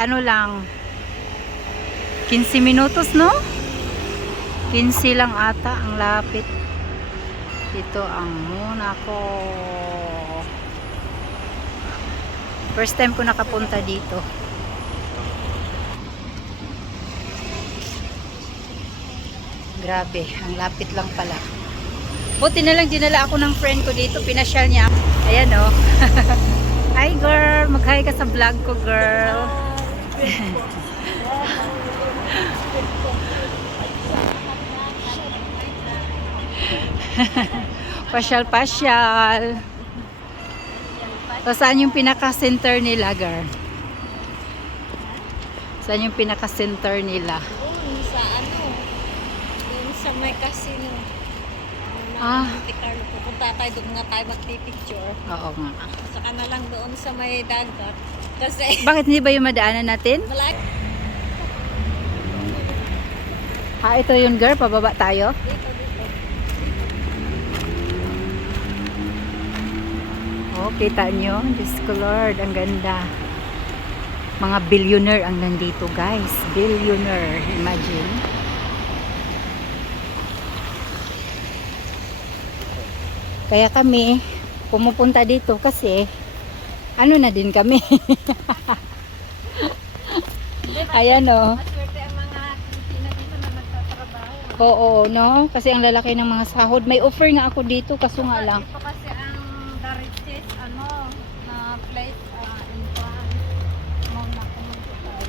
ano lang, 15 minutos, no? 15 lang ata, ang lapit. Ito ang Monaco. First time ko nakapunta dito. Grabe, ang lapit lang pala. Buti na lang dinala ako ng friend ko dito, pinasyal niya. Ayan, oh. Hi girl, mag-hi ka sa vlog ko, girl. Pasyal-pasyal. So, saan yung pinaka-center nila, girl? Saan yung pinaka-center nila? Doon sa ano, doon sa may casino. Monte Carlo. Pupunta tayo doon nga tayo magpipicture. Oo nga. Saka na lang doon sa may dagat. Kasi Bakit hindi ba yung madaanan natin? malaki Ito yun, girl. Pababa tayo. dito. Oh, kita nyo? Diyos ko Lord, ang ganda. Mga billionaire ang nandito, guys. Billionaire. Imagine. Kaya kami pumupunta dito kasi ano na din kami. Ayan, oh. Maswerte ang mga Pilipino dito na nagtatrabaho. Oo, no? Kasi ang lalaki ng mga sahod. May offer nga ako dito, kaso nga lang. Ito kasi ang the richest na place in France. Monaco, Montreal.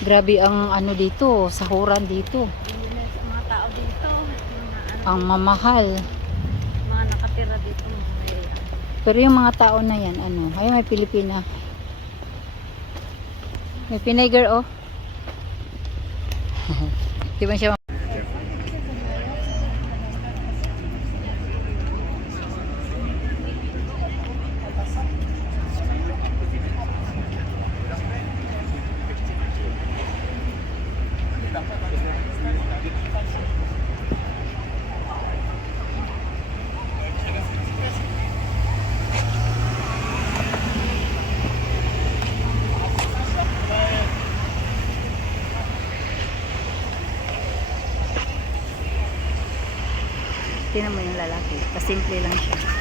Grabe ang ano dito, sahuran dito. Billionaires ang mga tao dito. Ang mamahal. Mga nakatira dito. Pero yung mga tao na yan, ano, ay may Pilipina. May Pinay girl, oh. Di ba siya? Tingnan mo yung lalaki. Pasimple lang siya.